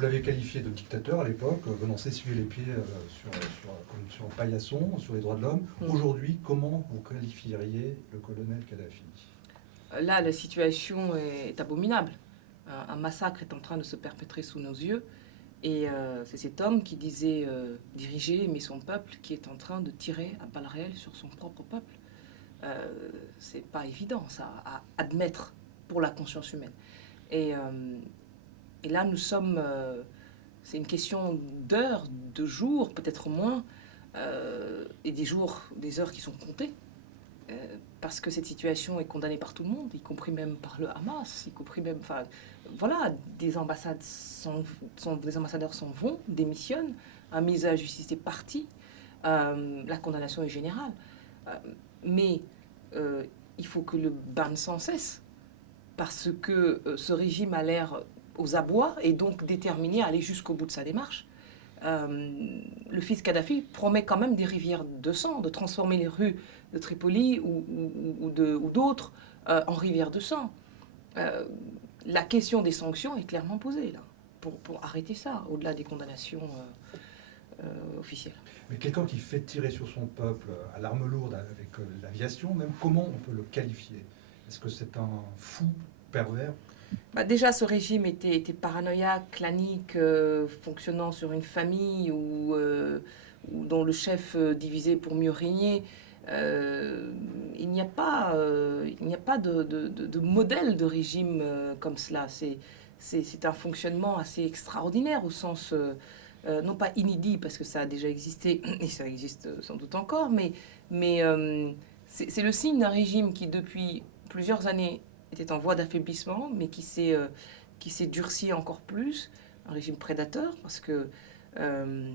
vous l'avez qualifié de dictateur à l'époque, venant s'essuyer les pieds comme sur un paillasson, sur les droits de l'homme. Aujourd'hui, comment vous qualifieriez le colonel Kadhafi? Là, la situation est abominable. Un massacre est en train de se perpétrer sous nos yeux. Et c'est cet homme qui disait diriger, aimer son peuple, qui est en train de tirer à balles réelles sur son propre peuple. C'est pas évident, ça, à admettre pour la conscience humaine. Et là, nous sommes... c'est une question d'heures, de jours, peut-être moins, et des jours, des heures qui sont comptées. Parce que cette situation est condamnée par tout le monde, y compris même par le Hamas, y compris même... Enfin, voilà, des ambassadeurs s'en vont, démissionnent, un ministre de la Justice est parti, la condamnation est générale. Mais il faut que le ban sans cesse, parce que ce régime a l'air aux abois et donc déterminé à aller jusqu'au bout de sa démarche. Le fils Kadhafi promet quand même des rivières de sang, de transformer les rues de Tripoli ou d'autres en rivières de sang. La question des sanctions est clairement posée là, pour arrêter ça, au-delà des condamnations officielles. Mais quelqu'un qui fait tirer sur son peuple à l'arme lourde avec l'aviation, même, comment on peut le qualifier? Est-ce que c'est un fou pervers? Déjà, ce régime était paranoïaque, clanique, fonctionnant sur une famille dont le chef divisait pour mieux régner. Il n'y a pas de modèle de régime comme cela. C'est un fonctionnement assez extraordinaire au sens, non pas inédit parce que ça a déjà existé et ça existe sans doute encore, mais c'est le signe d'un régime qui depuis plusieurs années était en voie d'affaiblissement, mais qui s'est durci encore plus, un régime prédateur, parce que,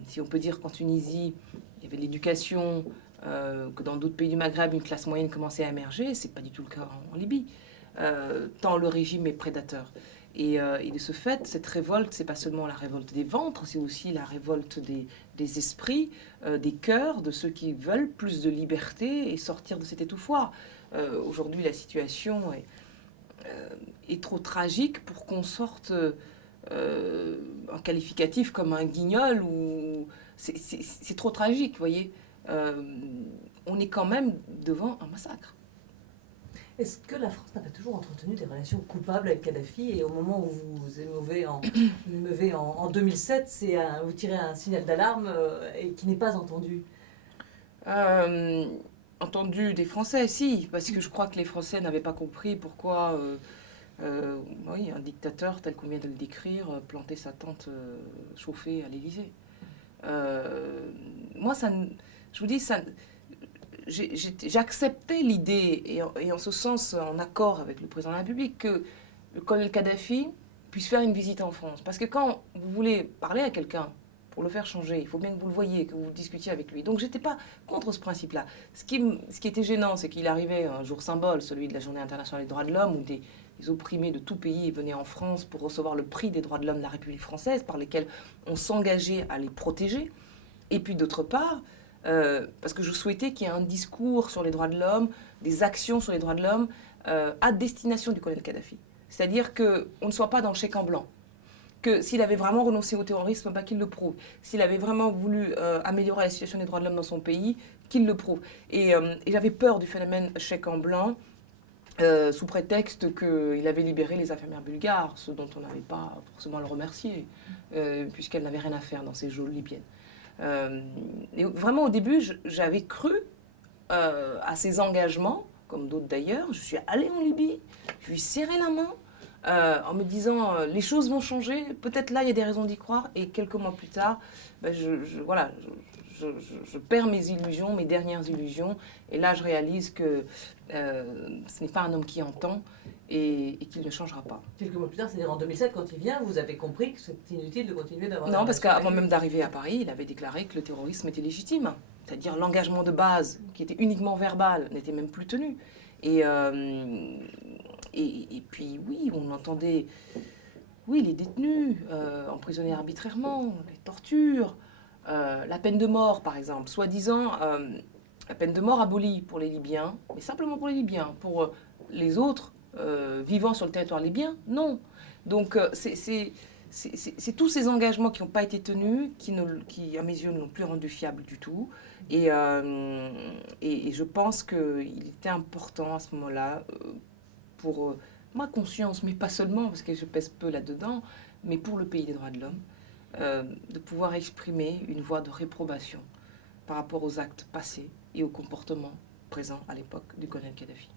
si on peut dire qu'en Tunisie, il y avait l'éducation, que dans d'autres pays du Maghreb, une classe moyenne commençait à émerger, c'est pas du tout le cas en Libye, tant le régime est prédateur. Et de ce fait, cette révolte, c'est pas seulement la révolte des ventres, c'est aussi la révolte des esprits, des cœurs, de ceux qui veulent plus de liberté et sortir de cet étouffoir. Aujourd'hui, la situation est trop tragique pour qu'on sorte un qualificatif comme un guignol. C'est trop tragique, vous voyez. On est quand même devant un massacre. Est-ce que la France n'a pas toujours entretenu des relations coupables avec Kadhafi? Et au moment où vous émeuvez en 2007, vous tirez un signal d'alarme et qui n'est pas entendu. Entendu des Français, si, parce que je crois que les Français n'avaient pas compris pourquoi oui, un dictateur tel qu'on vient de le décrire plantait sa tente chauffée à l'Élysée. Moi, je vous dis, j'acceptais l'idée, et en ce sens en accord avec le président de la République, que le colonel Kadhafi puisse faire une visite en France. Parce que quand vous voulez parler à quelqu'un, pour le faire changer, il faut bien que vous le voyez, que vous discutiez avec lui. Donc, je n'étais pas contre ce principe-là. Ce qui était gênant, c'est qu'il arrivait un jour symbole, celui de la Journée internationale des droits de l'homme, où des opprimés de tout pays venaient en France pour recevoir le prix des droits de l'homme de la République française, par lesquels on s'engageait à les protéger. Et puis, d'autre part, parce que je souhaitais qu'il y ait un discours sur les droits de l'homme, des actions sur les droits de l'homme, à destination du colonel Kadhafi. C'est-à-dire qu'on ne soit pas dans le chèque en blanc. Que s'il avait vraiment renoncé au terrorisme, qu'il le prouve. S'il avait vraiment voulu améliorer la situation des droits de l'homme dans son pays, qu'il le prouve. Et j'avais peur du phénomène chèque en blanc, sous prétexte qu'il avait libéré les infirmières bulgares, ce dont on n'avait pas forcément à le remercier, puisqu'elles n'avaient rien à faire dans ces geôles libyennes. Et vraiment, au début, j'avais cru à ses engagements, comme d'autres d'ailleurs. Je suis allée en Libye, je lui ai serré la main, en me disant les choses vont changer, peut-être là il y a des raisons d'y croire, et quelques mois plus tard, voilà, je perds mes illusions, mes dernières illusions, et là je réalise que ce n'est pas un homme qui entend et qu'il ne changera pas. Quelques mois plus tard, c'est-à-dire en 2007, quand il vient, vous avez compris que c'est inutile de continuer d'avoir... Non, parce qu'avant même d'arriver à Paris, il avait déclaré que le terrorisme était légitime, c'est-à-dire l'engagement de base, qui était uniquement verbal, n'était même plus tenu. Et puis, oui, on entendait les détenus emprisonnés arbitrairement, les tortures, la peine de mort, par exemple. Soi-disant, la peine de mort abolie pour les Libyens, mais simplement pour les Libyens. Pour les autres vivant sur le territoire libyen, non. Donc, c'est c'est tous ces engagements qui n'ont pas été tenus, qui, à mes yeux, ne l'ont plus rendu fiable du tout. Et je pense qu'il était important à ce moment-là, pour ma conscience, mais pas seulement, parce que je pèse peu là-dedans, mais pour le pays des droits de l'homme, de pouvoir exprimer une voix de réprobation par rapport aux actes passés et aux comportements présents à l'époque du colonel Kadhafi.